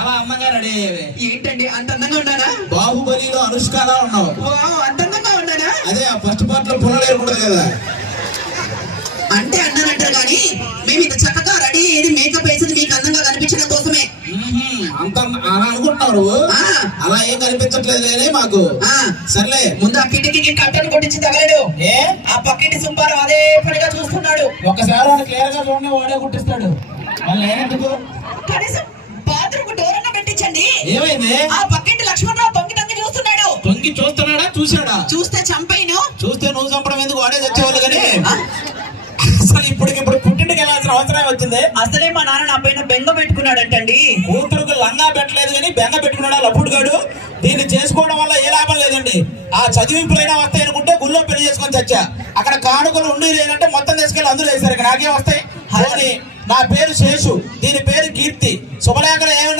చాలా అందంగా రెడీ అయ్యేవి. ఏంటండి అంత అందంగా ఉన్నానా? బాహుబలిలో అనుష్కలా ఉన్నావు. అంత అందంగా ఉన్నానా? అదే ఆ ఫస్ట్ పార్ట్ లో పునలేరుకుంటది కదా. అంటే అన్నానంటారు కానీ మేము ఇంత చక్కగా రెడీ అయ్యేది మేకప్ వేసేది మీకు అందంగా కనిపించడం కోసమే. అంత అలా అనుకుంటున్నారు. అలా ఏం కనిపించట్లేదు కానీ మాకు. సర్లే ముందు ఆ కిటికీకి కట్టను కొట్టించి తగలడు. ఆ పక్కింటి సుబ్బారావు అదే పనిగా చూస్తున్నాడు. ఒకసారి వాడు క్లియర్ గా చూడండి, వాడే కుట్టిస్తాడు. మళ్ళీ ఎందుకు కనీసం బాత్రూమ్ డోర్ అన్న పెట్టించండి. ఏమైంది? ఆ పక్కింటి లక్ష్మణరావు తొంగి తొంగి చూస్తున్నాడు. తొంగి చూస్తున్నాడా? చూసాడా? చూస్తే చంపైను. చూస్తే నువ్వు చంపడం ఎందుకు, వాడే చచ్చేవాళ్ళు. కానీ అసలు ఇప్పుడు పుట్టింటికి వెళ్ళాల్సిన అవసరం వచ్చింది. అసలే మా నాన్న నా పైన బెంగ పెట్టుకున్నాడంటండి. కూతురుకు లంగా పెట్టలేదు కానీ బెంగ పెట్టుకున్నాడా లప్పుడు గాడు. దీన్ని చేసుకోవడం వల్ల ఏ లాభం లేదండి. ఆ చదివింపులైనా వస్తాయి అనుకుంటే గుళ్ళో పెళ్లి చేసుకొని చచ్చా. అక్కడ కానుకలు ఉండి లేదంటే మొత్తం తీసుకెళ్ళి అందులో వేశారు. నాకేం వస్తాయి? నా పేరు శేషు, దీని పేరు కీర్తి. శుభలేఖలు ఏమైనా